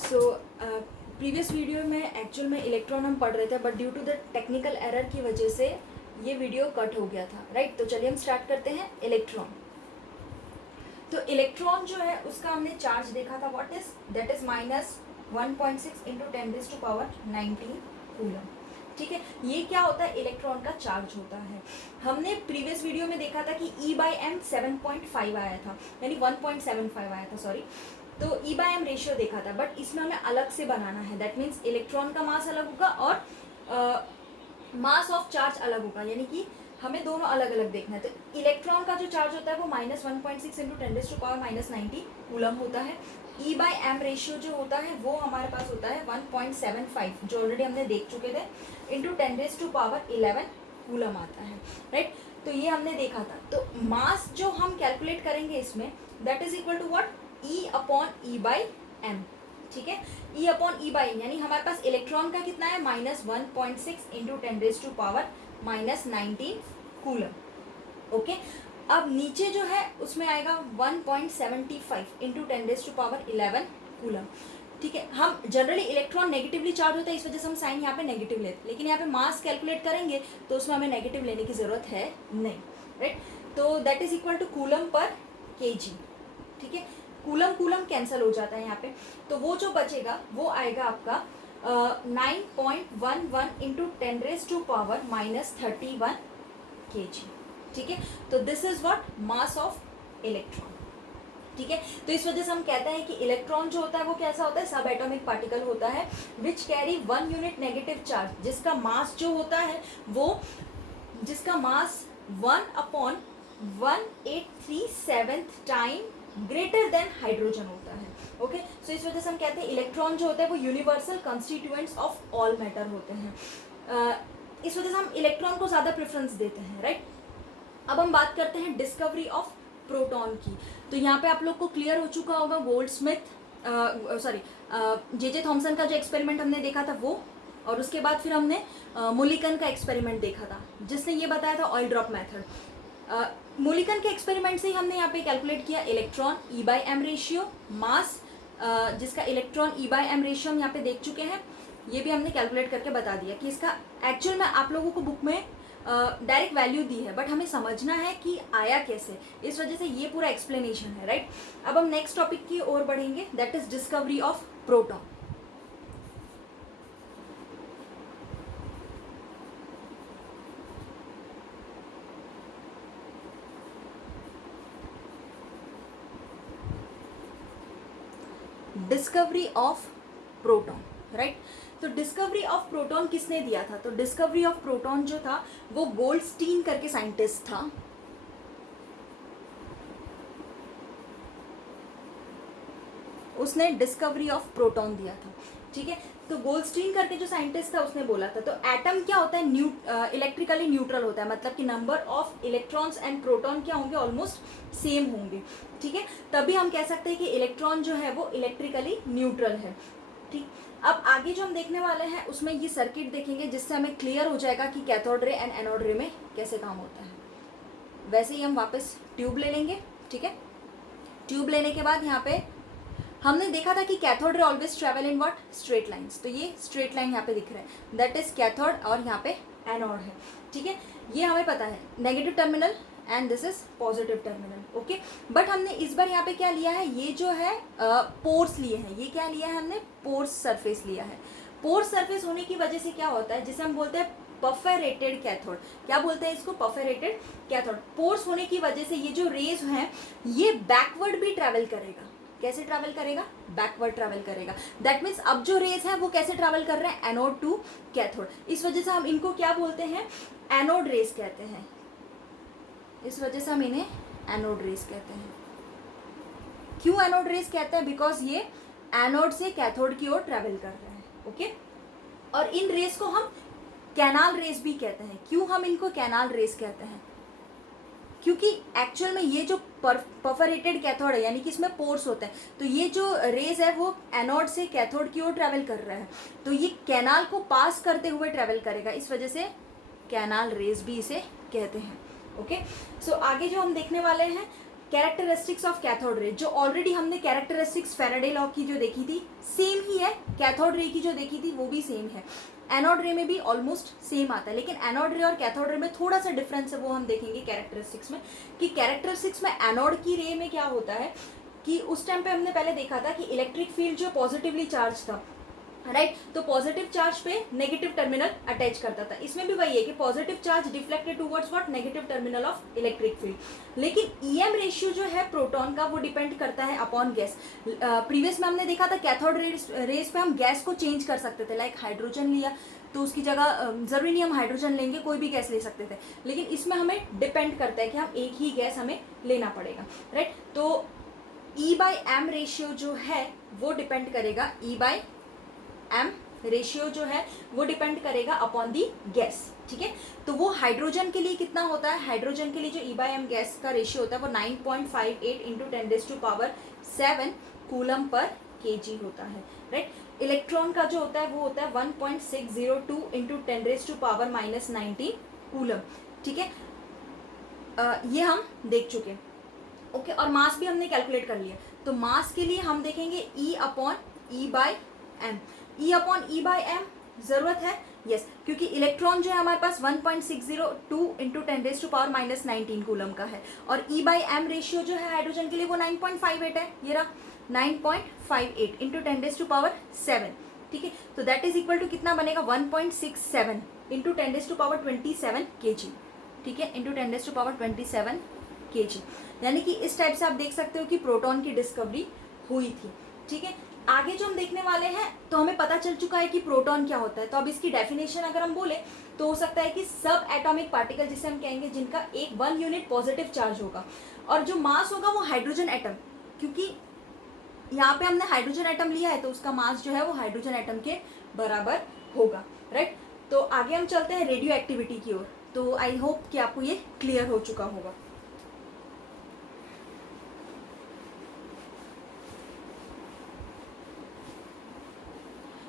सो previous video में actual में electron हम पढ़ रहे थे, but due to the technical error की वजह से ये वीडियो कट हो गया था, राइट। तो चलिए हम स्टार्ट करते हैं इलेक्ट्रॉन। तो इलेक्ट्रॉन जो है उसका हमने चार्ज देखा था, what is that is -1.6 into 10⁻19 coulomb. ठीक है, ये क्या होता है, इलेक्ट्रॉन का चार्ज होता है। हमने प्रीवियस वीडियो में देखा था कि E/m 7.5 आया था, यानी 1.75 आया था, सॉरी। तो E/m रेशियो देखा था, बट इसमें हमें अलग से बनाना है। दैट मीन्स इलेक्ट्रॉन का मास अलग होगा और मास ऑफ चार्ज अलग होगा, यानी कि हमें दोनों अलग अलग देखना है। तो इलेक्ट्रॉन का जो चार्ज होता है वो -1.6 इंटू 10⁻19 कूलम होता है। E/m रेशियो जो होता है वो हमारे पास होता है 1.75, जो ऑलरेडी हमने देख चुके थे, इंटू 10⁻11 कूलम आता है, राइट। तो ये हमने देखा था। तो मास जो हम कैलकुलेट करेंगे इसमें, that is equal to what, E/m। ठीक है, E/m यानी हमारे पास इलेक्ट्रॉन का कितना है, -1.6 इंटू 10⁻19 कूलम। ओके, अब नीचे जो है उसमें आएगा 1.75 इंटू 10⁻11 कूलम। ठीक है, हम जनरली इलेक्ट्रॉन नेगेटिवली चार्ज होता है, इस वजह से हम साइन यहाँ पे नेगेटिव लेते हैं, लेकिन यहाँ पे मास कैलकुलेट करेंगे तो उसमें हमें नेगेटिव लेने की जरूरत है नहीं, राइट। तो that is equal to coulomb per KG. ठीक है, कूलम कूलम कैंसिल हो जाता है यहाँ पे, तो वो जो बचेगा वो आएगा आपका 9.11 इंटू 10⁻31 kg। ठीक है, तो this is what mass of electron. ठीक है, तो इस वजह से हम कहते हैं कि इलेक्ट्रॉन जो होता है वो कैसा होता है, सब एटॉमिक पार्टिकल होता है which carry 1 unit negative charge, जिसका मास जो होता है वो, जिसका मास 1/1837 टाइम ग्रेटर देन हाइड्रोजन होता है। ओके, सो इस वजह से हम कहते हैं इलेक्ट्रॉन जो होता है वो universal constituents of all matter होते हैं। इस वजह से हम इलेक्ट्रॉन को ज़्यादा प्रेफरेंस देते हैं, राइट। अब हम बात करते हैं डिस्कवरी ऑफ प्रोटॉन की। तो यहाँ पे आप लोग को क्लियर हो चुका होगा, गोल्डस्मिथ सॉरी जे थॉमसन का जो एक्सपेरिमेंट हमने देखा था वो, और उसके बाद फिर हमने मुलिकन का एक्सपेरिमेंट देखा था जिसने ये बताया था ऑयल ड्रॉप मेथड। मुलिकन के एक्सपेरिमेंट से ही हमने यहाँ पे कैलकुलेट किया इलेक्ट्रॉन E/m रेशियो, मास जिसका इलेक्ट्रॉन E/m रेशियो हम यहाँ पे देख चुके हैं, ये भी हमने कैलकुलेट करके बता दिया कि इसका एक्चुअल में आप लोगों को बुक में डायरेक्ट वैल्यू दी है, बट हमें समझना है कि आया कैसे, इस वजह से ये पूरा एक्सप्लेनेशन है, राइट। अब हम नेक्स्ट टॉपिक की ओर बढ़ेंगे, that is discovery of proton. Discovery of proton, right. तो डिस्कवरी ऑफ प्रोटॉन किसने दिया था, तो डिस्कवरी ऑफ प्रोटॉन जो था वो गोल्डस्टीन करके साइंटिस्ट था। उसने डिस्कवरी ऑफ प्रोटॉन दिया था। ठीक है, तो गोल्डस्टीन करके जो साइंटिस्ट था उसने बोला था। तो एटम क्या होता है, इलेक्ट्रिकली न्यूट्रल होता है, मतलब कि number of electrons and proton क्या होंगे, ऑलमोस्ट सेम होंगे। ठीक है, तभी हम कह सकते हैं कि इलेक्ट्रॉन जो है वो इलेक्ट्रिकली न्यूट्रल है। ठीक, अब आगे जो हम देखने वाले हैं उसमें ये सर्किट देखेंगे जिससे हमें क्लियर हो जाएगा कि कैथोड रे एंड एनोड रे में कैसे काम होता है। वैसे ही हम वापस ट्यूब ले लेंगे। ठीक है, ट्यूब लेने के बाद यहाँ पे हमने देखा था कि cathode ray always travel in what, straight lines. तो ये स्ट्रेट लाइन यहाँ पे दिख रहा है, दैट इज कैथोड, और यहाँ पे एनोड है। ठीक है, ये हमें पता है, negative terminal and this is positive terminal. Okay, but हमने इस बार यहाँ पे क्या लिया है, ये जो है पोर्स लिए हैं। ये क्या लिया है हमने, पोर्स सरफेस लिया है। पोर्स सरफेस होने की वजह से क्या होता है, जिसे हम बोलते हैं परफेरेटेड कैथोड। क्या बोलते हैं इसको, परफेरेटेड कैथोड। पोर्स होने की वजह से ये जो रेज हैं ये बैकवर्ड भी ट्रैवल करेगा। कैसे ट्रैवल करेगा, बैकवर्ड ट्रैवल करेगा। दैट मीन्स अब जो रेज है वो कैसे ट्रैवल कर रहे हैं, एनोड टू कैथोड। इस वजह से हम इनको क्या बोलते हैं, एनोड रेज कहते हैं। इस वजह से हम इन्हें एनोड रेज कहते हैं। क्यों एनोड रेज कहते हैं, बिकॉज ये एनोड से कैथोड की ओर ट्रैवल कर रहे हैं। ओके, और इन रेज को हम कैनाल रेज भी कहते हैं। क्यों हम इनको कैनाल रेज कहते हैं, क्योंकि एक्चुअल में ये जो परफोरेटेड कैथोड है, यानी कि इसमें पोर्स होते हैं, तो ये जो रेज है वो एनोड से कैथोड की ओर ट्रैवल कर रहा है, तो ये कैनाल को पास करते हुए ट्रैवल करेगा, इस वजह से कैनाल रेज भी इसे कहते हैं। ओके, सो आगे जो हम देखने वाले हैं कैरेक्टरिस्टिक्स ऑफ कैथोड रे, जो ऑलरेडी हमने कैरेक्टरिस्टिक्स फैराडे लॉ की जो देखी थी सेम ही है, कैथोड रे की जो देखी थी वो भी सेम है, एनोड रे में भी ऑलमोस्ट सेम आता है, लेकिन एनोड रे और कैथोड रे में थोड़ा सा डिफरेंस है, वो हम देखेंगे कैरेक्टरिस्टिक्स में। कि कैरेक्टरिस्टिक्स में एनोड की रे में क्या होता है कि उस टाइम पे हमने पहले देखा था कि इलेक्ट्रिक फील्ड जो पॉजिटिवली चार्ज था, राइट, तो पॉजिटिव चार्ज पे नेगेटिव टर्मिनल अटैच करता था। इसमें भी वही है कि positive charge deflected towards what, negative terminal of electric field. लेकिन ईएम रेशियो जो है प्रोटॉन का वो डिपेंड करता है अपॉन गैस। प्रीवियस में हमने देखा था कैथोड रेस पे हम गैस को चेंज कर सकते थे, लाइक हाइड्रोजन लिया तो उसकी जगह जरूरी नहीं हम हाइड्रोजन लेंगे, कोई भी गैस ले सकते थे, लेकिन इसमें हमें डिपेंड करता है कि हम एक ही गैस हमें लेना पड़ेगा, राइट। तो E/M रेशियो जो है वो डिपेंड करेगा, E/M रेशियो जो है वो डिपेंड करेगा अपॉन दी गैस, ठीक है। तो वो हाइड्रोजन के लिए कितना होता है, हाइड्रोजन के लिए जो E/M गैस का रेशियो होता है वो 9.58 इंटू 10⁻⁷ कूलम पर केजी होता है, राइट। इलेक्ट्रॉन का जो होता है वो होता है 1.602 इंटू 10⁻⁻19 कूलम, ठीक है। ये हम देख चुके, ओके। और मास भी हमने कैलकुलेट कर लिया, तो मास के लिए हम देखेंगे E/M। E/M जरूरत है, यस, क्योंकि इलेक्ट्रॉन जो है हमारे पास 1.602 इंटू 10⁻⁻19 कूलम का है, और E/M रेशियो जो है हाइड्रोजन के लिए वो 9.58 है, ये रहा 9.58 इंटू 10⁻⁷, ठीक है। तो दैट इज इक्वल टू कितना बनेगा, 1.67 इंटू 10⁻27 kg, ठीक है, इंटू 10⁻27 kg। यानी कि इस टाइप से आप देख सकते हो कि प्रोटॉन की डिस्कवरी हुई थी, ठीक है। आगे जो हम देखने वाले हैं तो हमें पता चल चुका है कि प्रोटॉन क्या होता है, तो अब इसकी डेफिनेशन अगर हम बोले तो हो सकता है कि सब एटॉमिक पार्टिकल जिसे हम कहेंगे जिनका 1 यूनिट पॉजिटिव चार्ज होगा, और जो मास होगा वो हाइड्रोजन एटम, क्योंकि यहाँ पे हमने हाइड्रोजन एटम लिया है तो उसका मास जो है वो हाइड्रोजन एटम के बराबर होगा, राइट। तो आगे हम चलते हैं रेडियो एक्टिविटी की ओर। तो आई होप कि आपको ये क्लियर हो चुका होगा।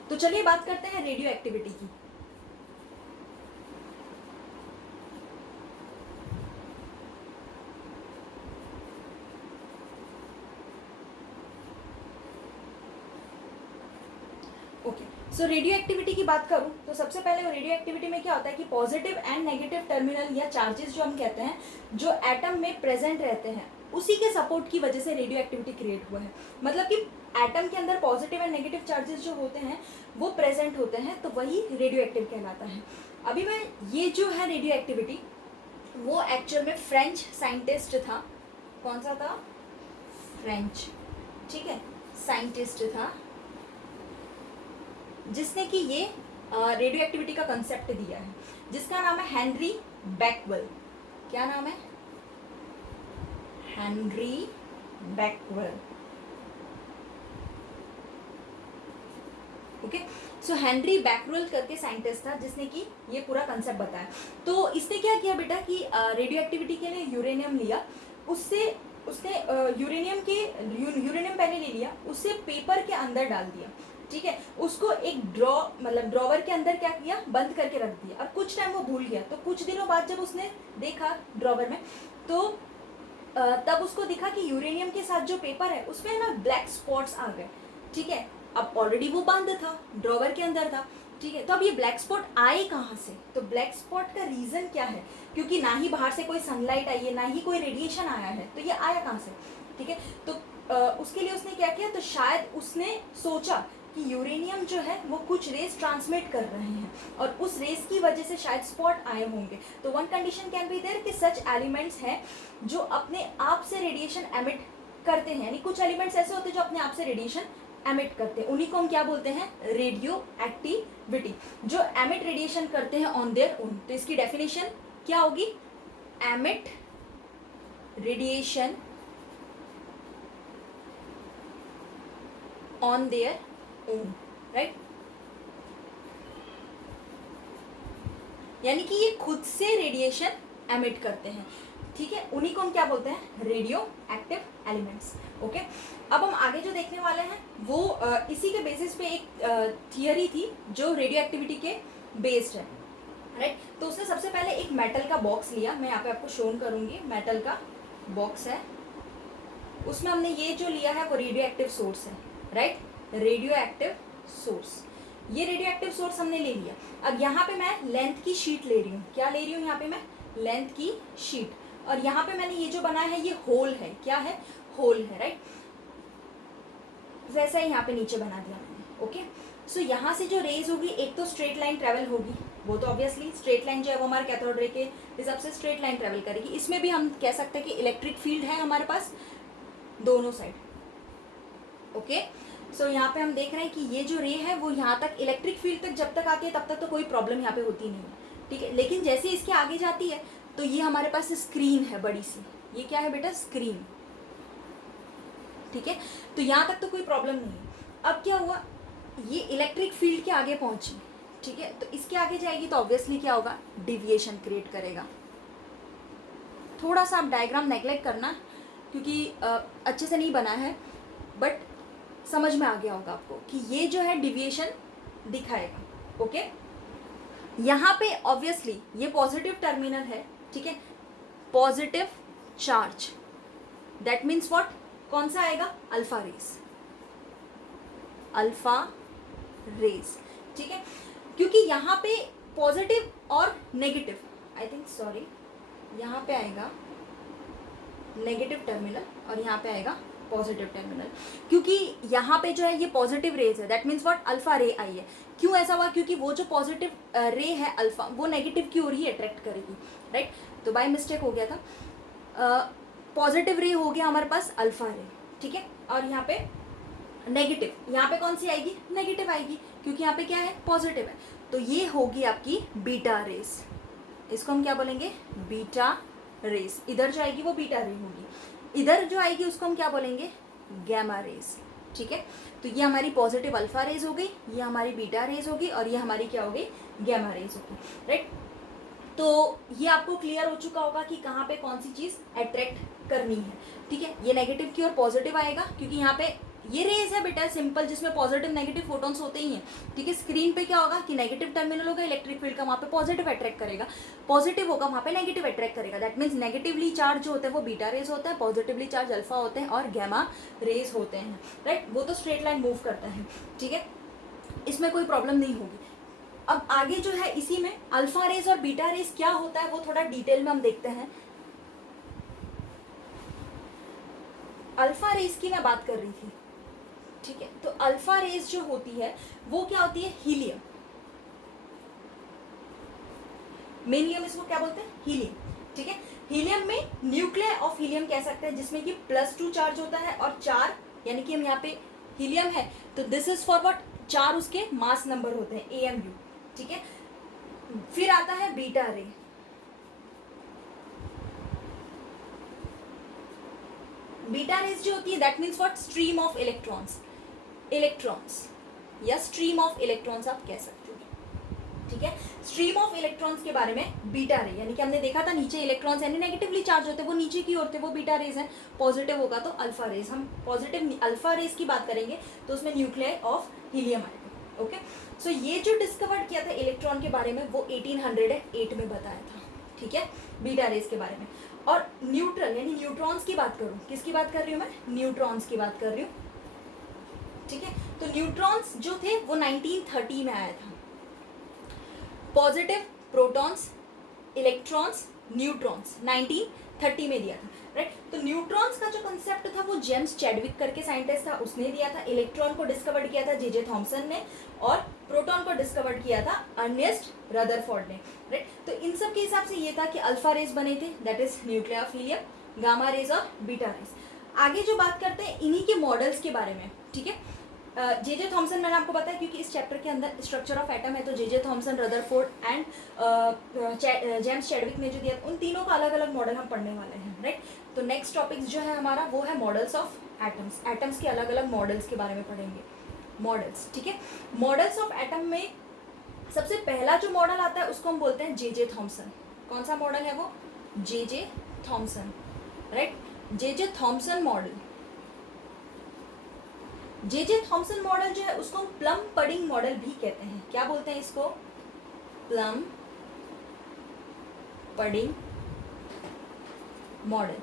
तो चलिए बात करते हैं रेडियो एक्टिविटी की। ओके, सो रेडियो एक्टिविटी की बात करूं तो सबसे पहले रेडियो एक्टिविटी में क्या होता है कि पॉजिटिव एंड नेगेटिव टर्मिनल या चार्जेस जो हम कहते हैं जो एटम में प्रेजेंट रहते हैं उसी के सपोर्ट की वजह से रेडियो एक्टिविटी क्रिएट हुआ है। मतलब कि एटम के अंदर पॉजिटिव एंड नेगेटिव चार्जेस जो होते हैं वो प्रेजेंट होते हैं, तो वही रेडियो एक्टिव कहलाता है। अभी मैं ये जो है रेडियो एक्टिविटी वो एक्चुअल में फ्रेंच साइंटिस्ट था, कौन सा था, फ्रेंच, ठीक है, साइंटिस्ट था जिसने कि ये रेडियो एक्टिविटी का कंसेप्ट दिया है, जिसका नाम है हेनरी बैकवेल। क्या नाम है, हेनरी बैकवेल, ओके। सो हेनरी बैकवेल करके साइंटिस्ट था जिसने कि ये पूरा कंसेप्ट बताया। तो इसने क्या किया बेटा कि रेडियो एक्टिविटी के लिए यूरेनियम लिया, उससे उसने यूरेनियम पहले ले लिया, उसे पेपर के अंदर डाल दिया, ठीक है, उसको एक ड्रॉवर के अंदर क्या किया, बंद करके रख दिया, और कुछ टाइम वो भूल गया। तो कुछ दिनों बाद जब उसने देखा ड्रॉवर में तो तब उसको दिखा कि यूरेनियम के साथ जो पेपर है उसमें ना ब्लैक स्पॉट्स आ गए, ठीक है। अब ऑलरेडी वो बंद था, ड्रॉवर के अंदर था, ठीक है। तो अब ये ब्लैक स्पॉट आए कहाँ से, तो ब्लैक स्पॉट का रीजन क्या है, क्योंकि ना ही बाहर से कोई सनलाइट आई है ना ही कोई रेडिएशन आया है, तो ये आया कहाँ से, ठीक है। तो उसके लिए उसने क्या किया, तो शायद उसने सोचा कि यूरेनियम जो है वो कुछ रेस ट्रांसमिट कर रहे हैं और उस रेस की वजह से शायद स्पॉट आए होंगे। तो one condition can be there कि सच एलिमेंट्स हैं जो अपने आप से रेडिएशन एमिट करते हैं, यानी कुछ एलिमेंट्स ऐसे होते हैं जो अपने आप से रेडिएशन एमिट करते हैं, उन्हीं को हम क्या बोलते हैं, रेडियो एक्टिविटी, जो एमिट रेडिएशन करते हैं ऑन देयर ओन। तो इसकी डेफिनेशन क्या होगी, emit radiation on their own, right. यानी कि ये खुद से रेडिएशन एमिट करते हैं, ठीक है, उन्हीं को हम क्या बोलते हैं, रेडियो एक्टिव एलिमेंट्स, ओके। अब हम आगे जो देखने वाले हैं वो इसी के बेसिस पे एक थियरी थी जो रेडियो एक्टिविटी के बेस्ड है, राइट। तो उसने सबसे पहले एक मेटल का बॉक्स लिया, मैं यहाँ पे आपको शो करूंगी, मेटल का बॉक्स है, उसमें हमने ये जो लिया है वो रेडियो एक्टिव सोर्स है, राइट, रेडियो एक्टिव सोर्स, ये रेडियो एक्टिव सोर्स हमने ले लिया। अब यहाँ पे मैं लेंथ की शीट ले रही हूँ, क्या ले रही हूँ यहाँ पे मैं, लेंथ की शीट, और यहाँ पे मैंने ये जो बनाया है ये होल है, क्या है, होल है, राइट, वैसा ही यहाँ पे नीचे बना दिया मैंने, ओके। सो यहाँ से जो रेज होगी एक तो स्ट्रेट लाइन ट्रेवल होगी, वो तो ऑब्वियसली स्ट्रेट लाइन जो है वो हमारे कैथोड रे के हिसाब से स्ट्रेट लाइन ट्रेवल करेगी। इसमें भी हम कह सकते हैं कि इलेक्ट्रिक फील्ड है हमारे पास दोनों साइड, ओके। सो यहाँ पे हम देख रहे हैं कि ये जो रे है वो यहाँ तक इलेक्ट्रिक फील्ड तक जब तक आती है तब तक तो कोई प्रॉब्लम यहाँ पे होती नहीं है, ठीक है। लेकिन जैसे इसके आगे जाती है तो ये हमारे पास स्क्रीन है बड़ी सी, ये क्या है बेटा, स्क्रीन, ठीक है। तो यहाँ तक तो कोई प्रॉब्लम नहीं है। अब क्या हुआ, ये इलेक्ट्रिक फील्ड के आगे पहुंची, ठीक है, तो इसके आगे जाएगी तो ऑब्वियसली क्या होगा, डिविएशन क्रिएट करेगा। थोड़ा सा आप डायग्राम नेगलेक्ट करना क्योंकि अच्छे से नहीं बना है, बट समझ में आ गया होगा आपको कि ये जो है डिविएशन दिखाएगा, ओके। यहाँ पे ऑब्वियसली ये पॉजिटिव टर्मिनल है, ठीक है, positive charge, that means what, कौन सा आएगा, अल्फा रेस, अल्फा रेस, ठीक है। क्योंकि यहाँ पे पॉजिटिव और नेगेटिव, आई थिंक सॉरी, यहाँ पे आएगा नेगेटिव टर्मिनल और यहाँ पे आएगा पॉजिटिव टर्मिनल, क्योंकि यहाँ पे जो है ये पॉजिटिव रेज है, that means what, alpha ray आई है। क्यों ऐसा हुआ, क्योंकि वो जो पॉजिटिव रे है अल्फा, वो नेगेटिव की ओर ही अट्रैक्ट करेगी, राइट। तो बाय मिस्टेक हो गया था, पॉजिटिव रे हो गया हमारे पास अल्फा रे, ठीक है, और यहाँ पे नेगेटिव, यहाँ पे कौन सी आएगी, नेगेटिव आएगी, क्योंकि यहाँ पे क्या है, पॉजिटिव है। तो ये होगी आपकी बीटा रेस, इसको हम क्या बोलेंगे, बीटा रेस। इधर जो आएगी वो बीटा रे होगी, इधर जो आएगी उसको हम क्या बोलेंगे, गैमा रेस, ठीक है। तो ये हमारी पॉजिटिव अल्फा रेज हो गई, ये हमारी बीटा रेज होगी, और ये हमारी क्या होगी, गैमा रेज होगी, राइट। तो ये आपको क्लियर हो चुका होगा कि कहाँ पे कौन सी चीज़ अट्रैक्ट करनी है, ठीक है। ये नेगेटिव की ओर पॉजिटिव आएगा, क्योंकि यहाँ पे ये रेज है बेटा सिंपल, जिसमें पॉजिटिव नेगेटिव फोटॉन्स होते ही हैं, ठीक है। स्क्रीन पे क्या होगा कि नेगेटिव टर्मिनल होगा इलेक्ट्रिक फील्ड का, वहाँ पे पॉजिटिव अट्रैक्ट करेगा, पॉजिटिव होगा वहाँ पे नेगेटिव अट्रैक्ट करेगा, दैट मीन्स नेगेटिवली चार्ज जो होता है वो बीटा रेज होता है, पॉजिटिवली चार्ज अल्फा होते हैं और गैमा रेज होते हैं, राइट। वो तो स्ट्रेट लाइन मूव करता है, ठीक है, इसमें कोई प्रॉब्लम नहीं होगी। अब आगे जो है इसी में अल्फा रेज और बीटा रेज क्या होता है वो थोड़ा डिटेल में हम देखते हैं। अल्फा रेज की मैं बात कर रही थी, ठीक है। तो अल्फा रेज जो होती है वो क्या होती है, हीलियम, मेनली हम इसको क्या बोलते हैं, हीलियम, ठीक है। हीलियम में न्यूक्लियर ऑफ हीलियम कह सकते हैं, जिसमें कि +2 चार्ज होता है और 4, यानी कि हम यहाँ पे हीलियम है तो दिस इज फॉर व्हाट, 4 उसके मास नंबर होते हैं, AMU, ठीक है। फिर आता है बीटा रे, बीटा रेज जो होती है that means what, stream of electrons, electrons या स्ट्रीम ऑफ इलेक्ट्रॉन्स आप कह सकते हो, ठीक है। स्ट्रीम ऑफ इलेक्ट्रॉन्स के बारे में बीटा रे, यानी कि हमने देखा था नीचे इलेक्ट्रॉन्स यानी नेगेटिवली चार्ज होते हैं वो नीचे की ओर थे, वो बीटा रेज है, पॉजिटिव होगा तो अल्फा रेज। हम पॉजिटिव अल्फा रेज की बात करेंगे तो उसमें न्यूक्लियर ऑफ हीलियम आएगा, ओके। सो ये जो डिस्कवर्ड किया था इलेक्ट्रॉन के बारे में वो 1808 में बताया था, ठीक है, बीटा रेज के बारे में। और न्यूट्रल यानी न्यूट्रॉन्स की बात करूँ, किसकी बात कर रही हूँ मैं, न्यूट्रॉन्स की बात कर रही हूँ, ठीक है। तो न्यूट्रॉन्स जो थे वो 1930 में आया था, पॉजिटिव प्रोटॉन्स, इलेक्ट्रॉन्स, न्यूट्रॉन्स 1930 में दिया था, राइट। तो न्यूट्रॉन्स का जो कंसेप्ट था वो जेम्स चैडविक करके साइंटिस्ट था उसने दिया था, इलेक्ट्रॉन को डिस्कवर किया था जे थॉमसन ने, और प्रोटॉन को डिस्कवर किया था अर्नेस्ट रदरफोर्ड ने, राइट। तो इन सब के हिसाब से ये था कि अल्फा रेज बने थे, that is nuclear of helium, gamma rays और बीटा रेज। आगे जो बात करते हैं इन्हीं के मॉडल्स के बारे में, ठीक है। जे थॉमसन मैंने आपको बताया क्योंकि इस चैप्टर के अंदर स्ट्रक्चर ऑफ एटम है, तो J Thomson, Rutherford and James Chadwick ने जो दिया उन तीनों का अलग अलग मॉडल हम पढ़ने वाले हैं, राइट। तो नेक्स्ट टॉपिक जो है हमारा वो है मॉडल्स ऑफ एटम्स, एटम्स के अलग अलग मॉडल्स के बारे में पढ़ेंगे, मॉडल्स, ठीक है। मॉडल्स ऑफ एटम में सबसे पहला जो मॉडल आता है उसको हम बोलते हैं जे थॉमसन। कौन सा मॉडल है वो, J Thomson, right, J Thomson model. J Thomson model जो है उसको हम प्लम पडिंग मॉडल भी कहते हैं, क्या बोलते हैं इसको, प्लम पडिंग मॉडल,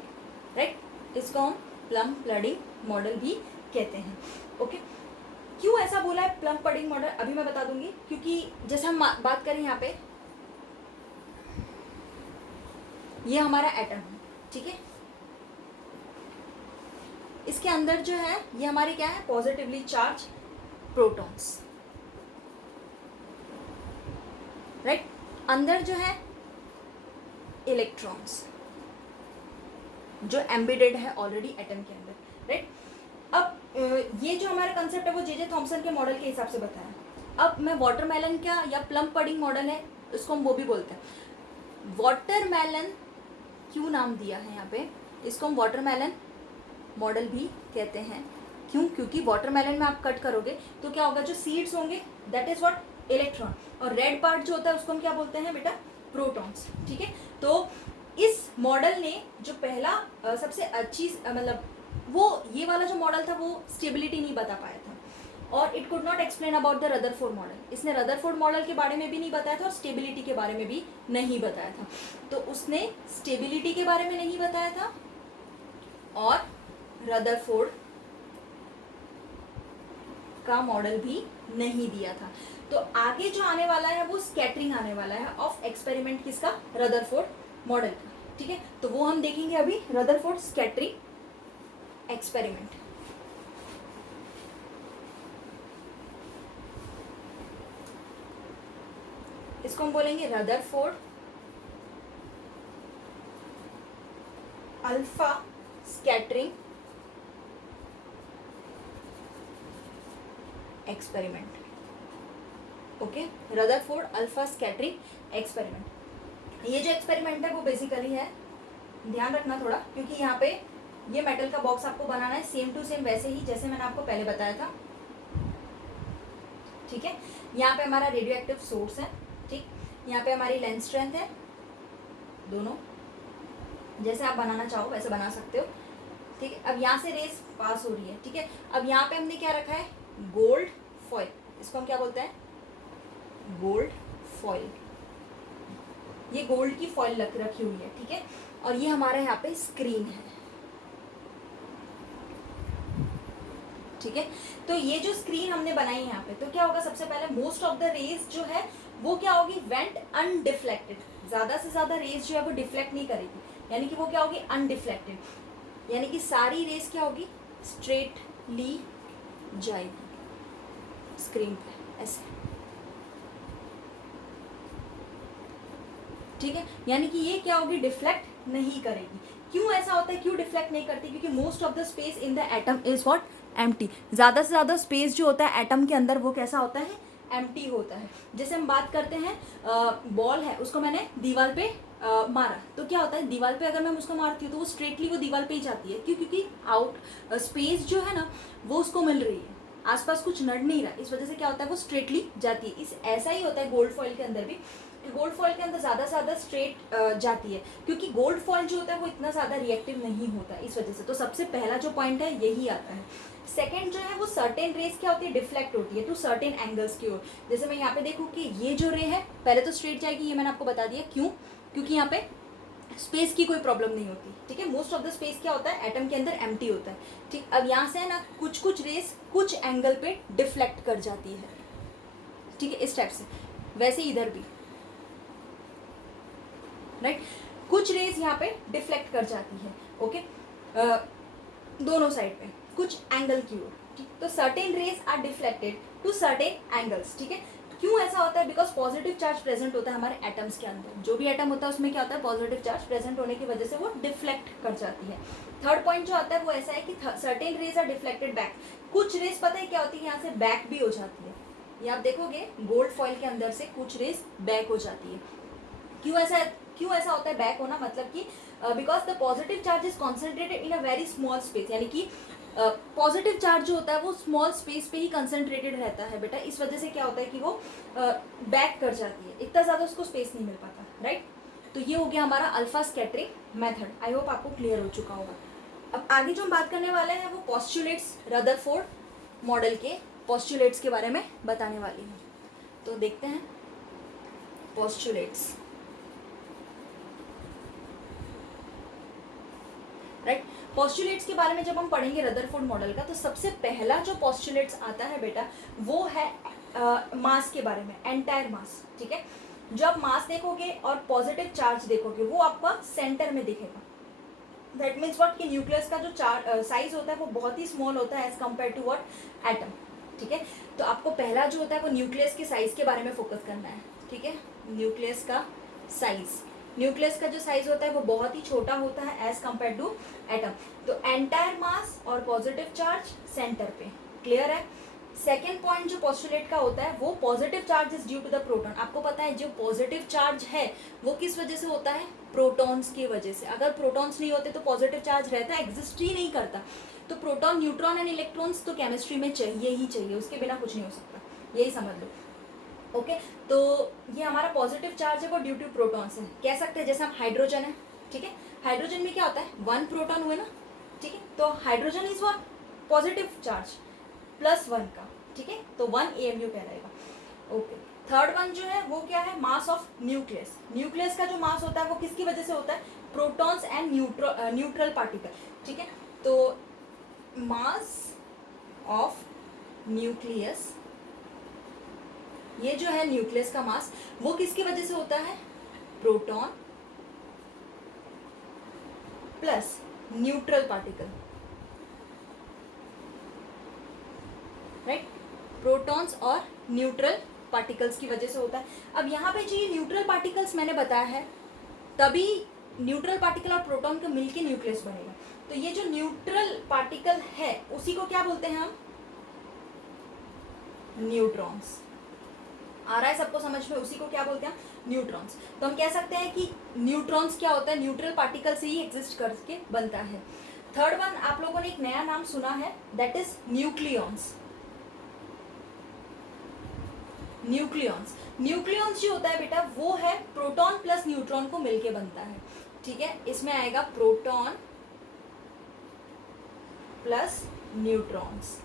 राइट, इसको हम प्लम पडिंग मॉडल भी कहते हैं। ओके, क्यों ऐसा बोला है प्लम पडिंग मॉडल अभी मैं बता दूंगी, क्योंकि जैसे हम बात करें यहाँ पे, ये हमारा एटम है, ठीक है, इसके अंदर जो है ये हमारी क्या है, पॉजिटिवली चार्ज प्रोटॉन्स, राइट, अंदर जो है इलेक्ट्रॉन्स जो एम्बेडेड है ऑलरेडी एटम के अंदर, राइट। अब ये जो हमारा कंसेप्ट है वो जे थॉमसन के मॉडल के हिसाब से बताया। अब मैं वाटरमेलन का या प्लम पडिंग मॉडल है इसको हम वो भी बोलते हैं। वाटरमेलन क्यों नाम दिया है यहाँ पे, इसको हम वाटरमेलन मॉडल भी कहते हैं। क्यों? क्योंकि वाटरमेलन में आप कट करोगे तो क्या होगा, जो सीड्स होंगे दैट इज व्हाट इलेक्ट्रॉन, और रेड पार्ट जो होता है उसको हम क्या बोलते हैं बेटा, प्रोटॉन्स, ठीक है। तो इस मॉडल ने जो पहला सबसे अच्छी मतलब वो ये वाला जो मॉडल था वो स्टेबिलिटी नहीं बता पाया था, और it could not explain about the Rutherford model, इसने रदरफोर्ड मॉडल के बारे में भी नहीं बताया था और स्टेबिलिटी के बारे में भी नहीं बताया था। तो उसने स्टेबिलिटी के बारे में नहीं बताया था और रदरफोर्ड का मॉडल भी नहीं दिया था। तो आगे जो आने वाला है वो स्कैटरिंग आने वाला है ऑफ एक्सपेरिमेंट किसका, रदरफोर्ड मॉडल का, ठीक है। तो वो हम देखेंगे अभी, रदरफोर्ड स्कैटरिंग एक्सपेरिमेंट। इसको हम बोलेंगे Rutherford alpha scattering experiment. Okay, Rutherford alpha scattering experiment. ये जो एक्सपेरिमेंट है वो बेसिकली है, ध्यान रखना थोड़ा, क्योंकि यहाँ पे ये मेटल का बॉक्स आपको बनाना है सेम टू सेम वैसे ही जैसे मैंने आपको पहले बताया था, ठीक है। यहाँ पे हमारा रेडियो एक्टिव सोर्स है, ठीक, यहाँ पे हमारी लेंथ स्ट्रेंथ है, दोनों जैसे आप बनाना चाहो वैसे बना सकते हो, ठीक है। अब यहाँ से रेस पास हो रही है, ठीक है। अब यहाँ पे हमने क्या रखा है, गोल्ड फॉइल, इसको हम क्या बोलते हैं, गोल्ड फॉइल। ये गोल्ड की फॉइल रखी हुई है, ठीक है। और ये हमारा यहाँ पे स्क्रीन है, ठीक है। तो ये जो स्क्रीन हमने बनाई है यहाँ पे, तो क्या होगा, सबसे पहले मोस्ट ऑफ द रेज जो है वो क्या होगी, वेंट अनडिफ्लेक्टेड, ज्यादा से ज्यादा रेज जो है वो डिफ्लेक्ट नहीं करेगी, यानी कि वो क्या होगी, अनडिफ्लेक्टेड, यानी कि सारी रेज क्या होगी, स्ट्रेटली जाएगी स्क्रीन पे ऐसे, ठीक है। यानी कि ये क्या होगी, डिफ्लेक्ट नहीं करेगी। क्यों ऐसा होता है, क्यों डिफ्लेक्ट नहीं करती, क्योंकि most of the space in the atom is what, empty. ज़्यादा से ज़्यादा स्पेस जो होता है एटम के अंदर वो कैसा होता है, एम्प्टी होता है। जैसे हम बात करते हैं बॉल है, उसको मैंने दीवार पे मारा, तो क्या होता है, दीवार पे अगर मैं उसको मारती हूँ तो वो स्ट्रेटली वो दीवार पे ही जाती है। क्यों? क्योंकि आउट स्पेस जो है ना वो उसको मिल रही है, आसपास कुछ नड़ नहीं रहा, इस वजह से क्या होता है, वो स्ट्रेटली जाती है। इस ऐसा ही होता है गोल्ड फॉइल के अंदर भी, गोल्ड फॉइल के अंदर ज़्यादा से ज़्यादा स्ट्रेट जाती है, क्योंकि गोल्ड फॉइल जो होता है वो इतना ज़्यादा रिएक्टिव नहीं होता इस वजह से। तो सबसे पहला जो पॉइंट है यही आता है। सेकंड जो है वो सर्टेन रेस क्या होती है, डिफ्लेक्ट होती है टू सर्टेन एंगल्स की ओर। जैसे मैं यहाँ पे देखूँ कि ये जो रे है पहले तो स्ट्रेट जाएगी, ये मैंने आपको बता दिया क्यों, क्योंकि यहाँ पे स्पेस की कोई प्रॉब्लम नहीं होती, ठीक है। मोस्ट ऑफ द स्पेस क्या होता है, एटम के अंदर एम्प्टी होता है, ठीक। अब यहाँ से है ना कुछ कुछ रेस कुछ एंगल पे डिफ्लेक्ट कर जाती है, ठीक है, इस टाइप से। वैसे इधर भी राइट, कुछ रेज यहाँ पे डिफ्लेक्ट कर जाती है, ओके, दोनों साइड पे कुछ एंगल की ओर, ठीक। तो certain rays are deflected to certain angles, ठीक है। क्यों ऐसा होता है, बिकॉज पॉजिटिव चार्ज प्रेजेंट होता है हमारे एटम्स के अंदर, जो भी एटम होता है उसमें क्या होता है, पॉजिटिव चार्ज प्रेजेंट होने की वजह से वो डिफ्लेक्ट कर जाती है। थर्ड पॉइंट जो आता है वो ऐसा है कि certain rays are deflected back, कुछ रेज पता है क्या होती है, यहाँ से बैक भी हो जाती है। ये आप देखोगे गोल्ड फॉइल के अंदर से कुछ रेज बैक हो जाती है। क्यों ऐसा होता है बैक होना, मतलब कि because the positive charge is concentrated in a very small space, यानी कि पॉजिटिव चार्ज जो होता है वो स्मॉल स्पेस पे ही कंसंट्रेटेड रहता है बेटा, इस वजह से क्या होता है कि वो बैक कर जाती है, इतना ज़्यादा उसको स्पेस नहीं मिल पाता, राइट। तो ये हो गया हमारा alpha scattering method. I hope आपको क्लियर हो चुका होगा। अब आगे जो हम बात करने वाले हैं वो पोस्टुलेट्स, रदरफोर्ड मॉडल के पोस्टुलेट्स के बारे में बताने वाली हूँ। तो देखते हैं पोस्टुलेट्स, राइट। पॉस्टुलेट्स के बारे में जब हम पढ़ेंगे रदरफोर्ड मॉडल का, तो सबसे पहला जो पॉस्टुलेट्स आता है बेटा वो है मास के बारे में, एंटायर मास, ठीक है। जब मास देखोगे और पॉजिटिव चार्ज देखोगे वो आपका सेंटर में दिखेगा। दैट मीन्स व्हाट, कि न्यूक्लियस का जो साइज होता है वो बहुत ही स्मॉल होता है as compare to what, atom, ठीक है। तो आपको पहला जो होता है वो न्यूक्लियस के साइज के बारे में फोकस करना है, ठीक है। न्यूक्लियस का साइज, न्यूक्लियस का जो साइज होता है वो बहुत ही छोटा होता है एज कम्पेयर टू एटम। तो एंटायर मास और पॉजिटिव चार्ज सेंटर पे, क्लियर है। सेकेंड पॉइंट जो पोस्टुलेट का होता है वो positive charge is due to the proton. आपको पता है जो पॉजिटिव चार्ज है वो किस वजह से होता है, प्रोटॉन्स की वजह से। अगर प्रोटॉन्स नहीं होते तो पॉजिटिव चार्ज रहता, एग्जिस्ट ही नहीं करता। तो प्रोटॉन, न्यूट्रॉन एंड इलेक्ट्रॉन्स तो केमिस्ट्री में चाहिए ही चाहिए, उसके बिना कुछ नहीं हो सकता, यही समझ लो, ओके। तो ये हमारा पॉजिटिव चार्ज है वो ड्यू टू प्रोटॉन्स है। कह सकते हैं जैसे हम हाइड्रोजन है, ठीक है, हाइड्रोजन में क्या होता है, 1 प्रोटॉन हुए ना, ठीक है। तो hydrogen is what, positive charge +1 का, ठीक है, तो 1 AMU कहलाएगा, ओके। थर्ड वन जो है वो क्या है, मास ऑफ न्यूक्लियस। न्यूक्लियस का जो मास होता है वो किसकी वजह से होता है, प्रोटॉन्स एंड न्यूट्रल पार्टिकल, ठीक है। तो मास ऑफ न्यूक्लियस, ये जो है न्यूक्लियस का मास वो किसकी वजह से होता है, proton plus neutral particle, right, protons और न्यूट्रल पार्टिकल्स की वजह से होता है। अब यहाँ पे जो ये न्यूट्रल पार्टिकल्स मैंने बताया है, तभी न्यूट्रल पार्टिकल और प्रोटॉन का मिलके न्यूक्लियस बनेगा। तो ये जो न्यूट्रल पार्टिकल है उसी को क्या बोलते हैं हम, न्यूट्रॉन्स। आ रहा है सबको समझ में, उसी को क्या बोलते हैं, न्यूट्रॉन्स। तो हम कह सकते हैं कि न्यूट्रॉन्स क्या होता है, न्यूट्रल पार्टिकल से ही एग्जिस्ट करके बनता है। थर्ड वन आप लोगों ने एक नया नाम सुना है, that is nucleons. Nucleons, nucleons जो होता है बेटा वो है प्रोटॉन प्लस न्यूट्रॉन को मिलके बनता है, ठीक है। इसमें आएगा प्रोटॉन प्लस न्यूट्रॉन्स।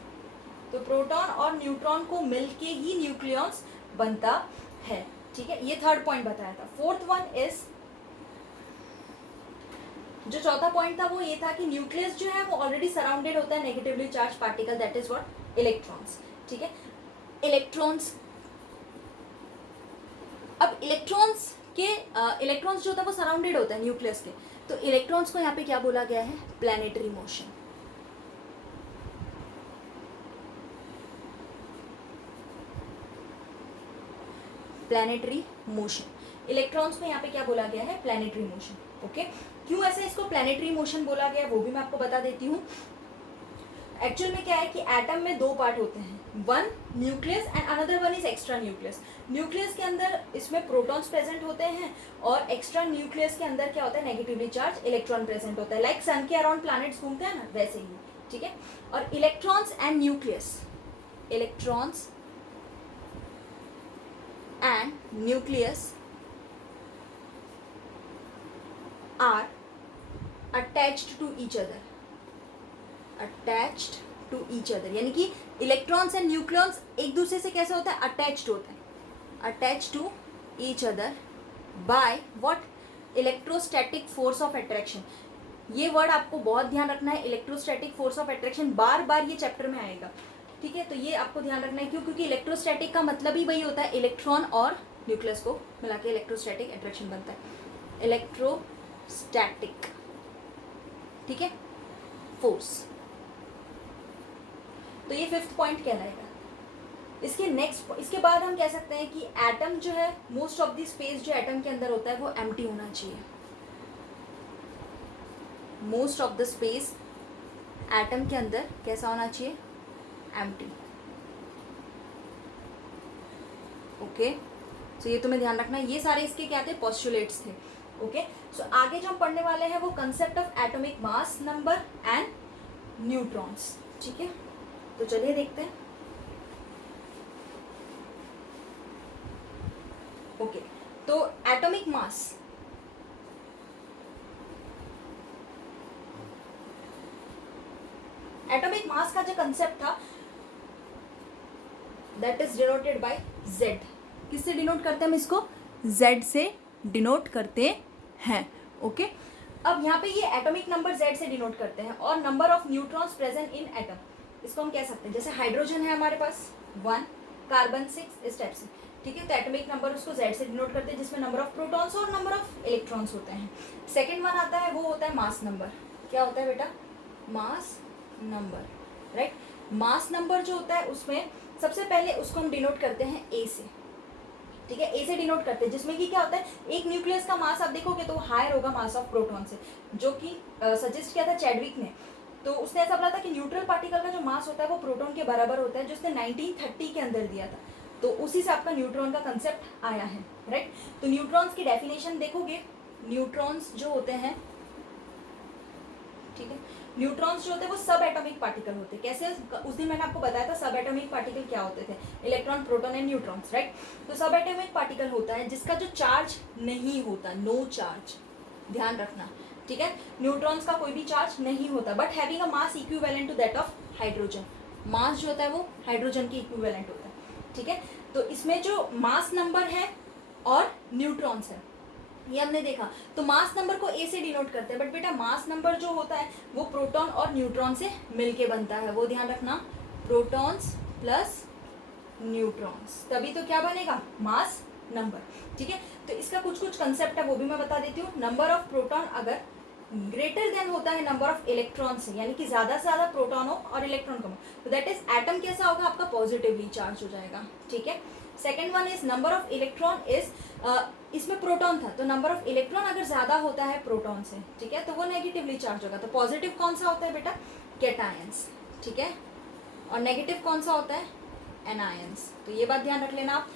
तो प्रोटॉन और न्यूट्रॉन को मिलके ही न्यूक्लियॉन्स बनता है, ठीक है। ये थर्ड पॉइंट बताया था। फोर्थ वन इज, जो चौथा पॉइंट था वो ये था कि न्यूक्लियस जो है वो ऑलरेडी सराउंडेड होता है negatively charge particle, that is what, electrons, ठीक है। इलेक्ट्रॉन्स, अब इलेक्ट्रॉन्स के इलेक्ट्रॉन्स जो होता है वो सराउंडेड होता है न्यूक्लियस के, तो इलेक्ट्रॉन्स को यहाँ पे क्या बोला गया है, planetary motion. Planetary motion, electrons को यहाँ पे क्या बोला गया है, प्लैनेटरी मोशन, ओके। क्यों ऐसे इसको प्लैनेटरी मोशन बोला गया वो भी मैं आपको बता देती हूँ। एक्चुअल में क्या है कि एटम में 2 पार्ट होते हैं, one nucleus and another one is extra nucleus. Nucleus के अंदर इसमें प्रोटॉन्स प्रेजेंट होते हैं और एक्स्ट्रा न्यूक्लियस के अंदर क्या होता है, नेगेटिवली चार्ज इलेक्ट्रॉन प्रेजेंट होता है, लाइक सन के अराउंड प्लैनेट्स घूमते हैं ना, वैसे ही, ठीक है। और electrons and nucleus, electrons and nucleus are attached to each other, attached to each other, यानी कि इलेक्ट्रॉन्स एंड न्यूक्लियॉन्स एक दूसरे से कैसे होता है, अटैच्ड होता है, attached to each other by what, electrostatic force of attraction. ये वर्ड आपको बहुत ध्यान रखना है, इलेक्ट्रोस्टैटिक फोर्स ऑफ अट्रैक्शन, बार बार ये चैप्टर में आएगा, ठीक है। तो ये आपको ध्यान रखना है, क्यों, क्योंकि इलेक्ट्रोस्टैटिक का मतलब ही वही होता है, इलेक्ट्रॉन और न्यूक्लियस को मिला के इलेक्ट्रोस्टैटिक अट्रैक्शन बनता है, इलेक्ट्रोस्टैटिक, ठीक है, फोर्स। तो ये 5th पॉइंट कहलाएगा। इसके नेक्स्ट, इसके बाद हम कह सकते हैं कि एटम जो है, मोस्ट ऑफ द स्पेस जो एटम के अंदर होता है वो एम्प्टी होना चाहिए। Most of the space atom के अंदर कैसा होना चाहिए, एम्प्टी, ओके। सो ये तुम्हें ध्यान रखना है, ये सारे इसके क्या थे, पोस्टुलेट्स थे, ओके। सो आगे जो हम पढ़ने वाले हैं वो concept of atomic mass number and neutrons, ठीक है। तो चलिए देखते हैं, ओके। तो एटॉमिक मास, एटॉमिक मास का जो कंसेप्ट था that is denoted by Z। किससे डिनोट करते हैं हम इसको, Z से डिनोट करते हैं, ओके। अब यहाँ पे ये एटॉमिक नंबर Z से डिनोट करते हैं और number of neutrons present in atom, इसको हम कह सकते हैं जैसे हाइड्रोजन है हमारे पास 1, कार्बन 6, इस टाइप से, ठीक है। तो एटॉमिक नंबर उसको Z से डिनोट करते हैं जिसमें नंबर ऑफ प्रोटॉन्स और नंबर ऑफ इलेक्ट्रॉन्स होते हैं। सेकेंड वन आता है वो होता है मास नंबर। क्या होता है बेटा? Mass number, right. Mass number जो होता है उसमें सबसे पहले उसको हम डिनोट करते हैं A से, ठीक है। ए से डिनोट करते हैं जिसमें कि क्या होता है, एक न्यूक्लियस का मास आप देखोगे तो हायर होगा मास ऑफ प्रोटॉन से, जो कि सजेस्ट किया था चैडविक ने। तो उसने ऐसा बोला था कि न्यूट्रल पार्टिकल का जो मास होता है वो प्रोटॉन के बराबर होता है, जो उसने 1930 के अंदर दिया था। तो उसी से आपका न्यूट्रॉन का कंसेप्ट आया है, राइट। तो न्यूट्रॉन्स की डेफिनेशन देखोगे, न्यूट्रॉन्स जो होते हैं, ठीक है, न्यूट्रॉन्स जो होते हैं वो सब एटॉमिक पार्टिकल होते हैं। कैसे? उस दिन मैंने आपको बताया था सब एटॉमिक पार्टिकल क्या होते थे, electron, proton and neutrons, right. तो सब एटॉमिक पार्टिकल होता है जिसका जो चार्ज नहीं होता, नो चार्ज, ध्यान रखना, ठीक है। न्यूट्रॉन्स का कोई भी चार्ज नहीं होता, but having a mass equivalent to that of hydrogen. Mass जो होता है वो हाइड्रोजन के इक्विवेलेंट होता है, ठीक है। तो इसमें जो मास नंबर है और न्यूट्रॉन्स है ये हमने देखा। तो मास नंबर को ए से डिनोट करते हैं, बट बेटा मास नंबर जो होता है वो प्रोटॉन और न्यूट्रॉन से मिलके बनता है, वो ध्यान रखना, प्रोटॉन्स प्लस न्यूट्रॉन्स, तभी तो क्या बनेगा, मास नंबर, ठीक है। तो इसका कुछ कुछ कंसेप्ट है वो भी मैं बता देती हूँ। नंबर ऑफ प्रोटॉन अगर ग्रेटर देन होता है नंबर ऑफ इलेक्ट्रॉन से, यानी कि ज्यादा से ज्यादा प्रोटॉन हो और इलेक्ट्रॉन कम हो, तो दैट इज एटम कैसा होगा, आपका पॉजिटिवली चार्ज हो जाएगा, ठीक है। Second one is number of electron is, इसमें प्रोटॉन था तो नंबर ऑफ इलेक्ट्रॉन अगर ज्यादा होता है प्रोटॉन से, ठीक है, तो वो नेगेटिवली चार्ज होगा। तो पॉजिटिव कौन सा होता है बेटा, कैटायंस, ठीक है, और नेगेटिव कौन सा होता है, एनायंस। तो ये बात ध्यान रख लेना आप,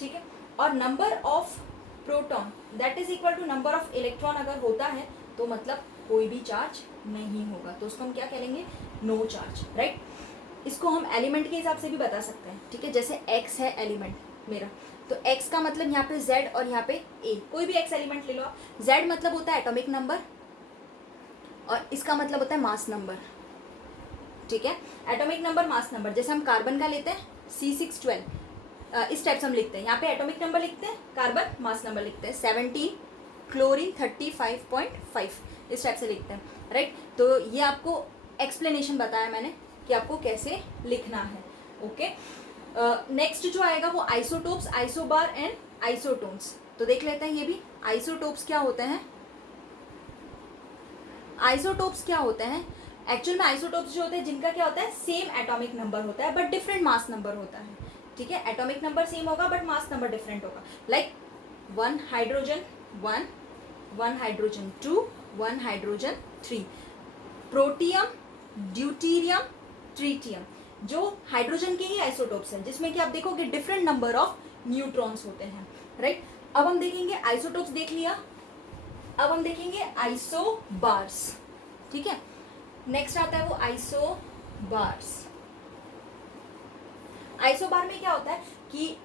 ठीक है। और number of proton that is equal to number of electron अगर होता है तो मतलब कोई भी चार्ज नहीं होगा, तो उसको हम क्या कहेंगे, नो चार्ज, राइट। इसको हम एलिमेंट के हिसाब से भी बता सकते हैं, ठीक है। जैसे x है एलिमेंट मेरा, तो x का मतलब यहाँ पे z और यहाँ पे a, कोई भी x एलिमेंट ले लो आप। z मतलब होता है एटॉमिक नंबर और इसका मतलब होता है मास नंबर, ठीक है। एटॉमिक नंबर, मास नंबर, जैसे हम कार्बन का लेते हैं C612, इस टाइप से हम लिखते हैं, यहाँ पे एटॉमिक नंबर लिखते हैं, कार्बन मास नंबर लिखते हैं 17, क्लोरीन 35.5, इस टाइप से लिखते हैं, राइट। तो ये आपको एक्सप्लेनेशन बताया मैंने कि आपको कैसे लिखना है, ओके। नेक्स्ट जो आएगा वो आइसोटोप्स, आइसोबार एंड आइसोटोन्स। तो देख लेते हैं ये भी, आइसोटोप्स क्या होते हैं। आइसोटोप्स क्या होते हैं, एक्चुअल में आइसोटोप्स जो होते हैं जिनका क्या होता है, सेम एटॉमिक नंबर होता है बट डिफरेंट मास नंबर होता है, ठीक है। एटॉमिक नंबर सेम होगा बट मास नंबर डिफरेंट होगा, like 1 hydrogen 1, 1 hydrogen 2, 1 hydrogen 3, protium, deuterium, tritium, जो हाइड्रोजन के ही आइसोटोप्स हैं जिसमें कि आप देखोगे डिफरेंट नंबर ऑफ न्यूट्रॉन्स होते हैं, राइट। अब हम देखेंगे आइसोटोप्स देख लिया, अब हम देखेंगे आइसोबार्स, ठीक है। नेक्स्ट आता है वो आइसोबार्स। आइसोबार में क्या होता है कि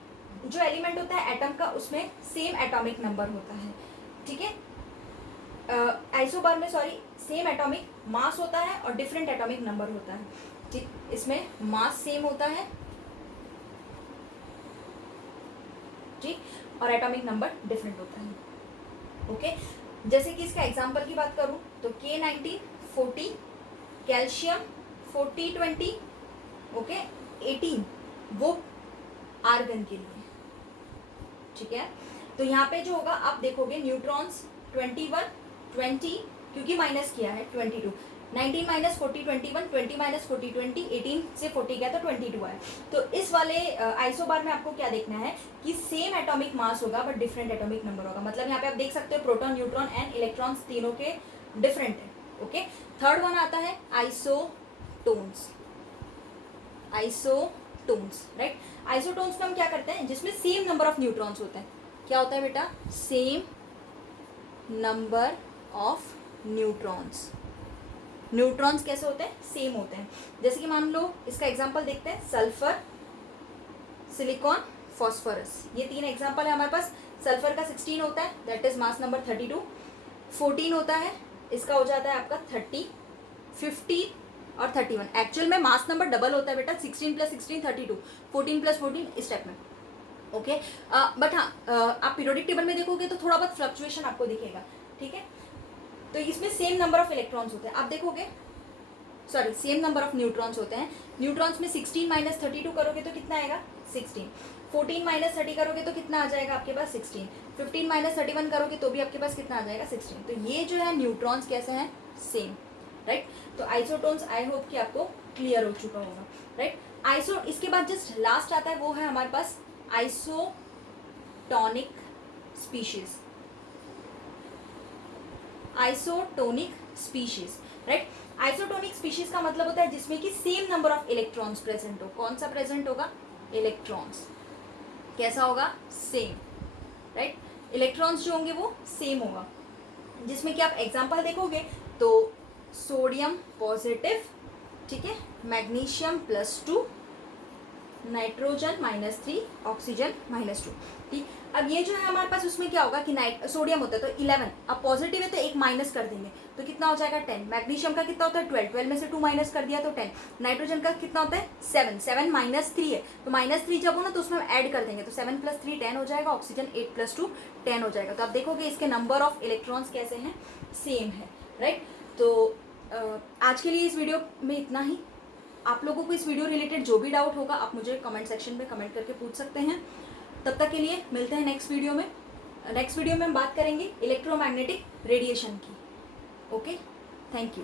जो एलिमेंट होता है एटम का उसमें सेम एटॉमिक नंबर होता है, ठीक है। आइसोबार में सॉरी सेम एटॉमिक मास होता है और डिफरेंट एटॉमिक नंबर होता है, ठीक। इसमें मास सेम होता है, ठीक, और एटॉमिक नंबर डिफरेंट होता है, ओके। जैसे कि इसका एग्जांपल की बात करूं तो K19 40, कैल्शियम 40 20, ओके, 18 वो आर्गन के लिए, ठीक है। तो यहाँ पे जो होगा आप देखोगे न्यूट्रॉन्स 21 20, क्योंकि माइनस किया है 22, 19 माइनस 40 21, 20 माइनस 40 20, 18 से 40 गया तो 22 आया। तो इस वाले आइसोबार में आपको क्या देखना है कि सेम एटॉमिक मास होगा बट डिफरेंट एटॉमिक नंबर होगा, मतलब यहाँ पे आप देख सकते हो प्रोटॉन, न्यूट्रॉन एंड इलेक्ट्रॉन्स तीनों के डिफरेंट है, ओके। थर्ड वन आता है आइसोटोन्स, आइसोटोन्स, राइट। आइसोटोन्स में हम क्या करते हैं, जिसमें सेम नंबर ऑफ न्यूट्रॉन्स होते हैं, क्या होता है बेटा, same number of neutrons. Neutrons कैसे होते हैं, सेम होते हैं। जैसे कि मान लो इसका एग्जांपल देखते हैं, सल्फर, सिलिकॉन, फॉस्फोरस, ये 3 एग्जांपल है हमारे पास। सल्फर का 16 होता है, दैट इज मास नंबर 32, 14 होता है, इसका हो जाता है आपका 30, 50 और 31। एक्चुअल में मास नंबर डबल होता है बेटा, 16 + 16 32, 14 + 14, इस टाइप में, ओके। बट हाँ आप पीरियोडिक टेबल में देखोगे तो थोड़ा बहुत फ्लक्चुएशन आपको दिखेगा, ठीक है। तो इसमें सेम नंबर ऑफ इलेक्ट्रॉन्स होते हैं, आप देखोगे, sorry same number of neutrons होते हैं। न्यूट्रॉन्स में 16 माइनस 32 करोगे तो कितना आएगा 16, 14 माइनस 30 करोगे तो कितना आ जाएगा आपके पास 16, 15 माइनस 31 करोगे तो भी आपके पास कितना आ जाएगा 16। तो ये जो है न्यूट्रॉन्स कैसे हैं, सेम, राइट। तो आइसोटोन्स आई होप कि आपको क्लियर हो चुका होगा, राइट। आइसो इसके बाद जस्ट लास्ट आता है वो है हमारे पास isotonic species, isotonic species, right. Isotonic species का मतलब होता है जिसमें कि same number of electrons present हो। कौन सा प्रेजेंट होगा, इलेक्ट्रॉन्स, कैसा होगा, सेम, राइट। इलेक्ट्रॉन्स जो होंगे वो सेम होगा, जिसमें कि आप एग्जांपल देखोगे तो सोडियम पॉजिटिव, ठीक है, मैग्नीशियम +2, नाइट्रोजन -3, ऑक्सीजन -2, ठीक। अब ये जो है हमारे पास उसमें क्या होगा कि सोडियम होता है तो 11, अब पॉजिटिव है तो एक माइनस कर देंगे तो कितना हो जाएगा 10, मैग्नीशियम का कितना होता है 12, 12 में से 2 माइनस कर दिया तो 10, नाइट्रोजन का कितना होता है 7, 7 -3 है तो -3 जब हो ना तो उसमें ऐड कर देंगे तो 7 + 3 10 हो जाएगा, ऑक्सीजन 8 + 2 10 हो जाएगा। तो आप देखोगे इसके नंबर ऑफ इलेक्ट्रॉन्स कैसे हैं, सेम है, राइट। तो आज के लिए इस वीडियो में इतना ही। आप लोगों को इस वीडियो रिलेटेड जो भी डाउट होगा आप मुझे कमेंट सेक्शन में कमेंट करके पूछ सकते हैं। तब तक के लिए मिलते हैं नेक्स्ट वीडियो में। नेक्स्ट वीडियो में हम बात करेंगे इलेक्ट्रोमैग्नेटिक रेडिएशन की। Okay, thank you.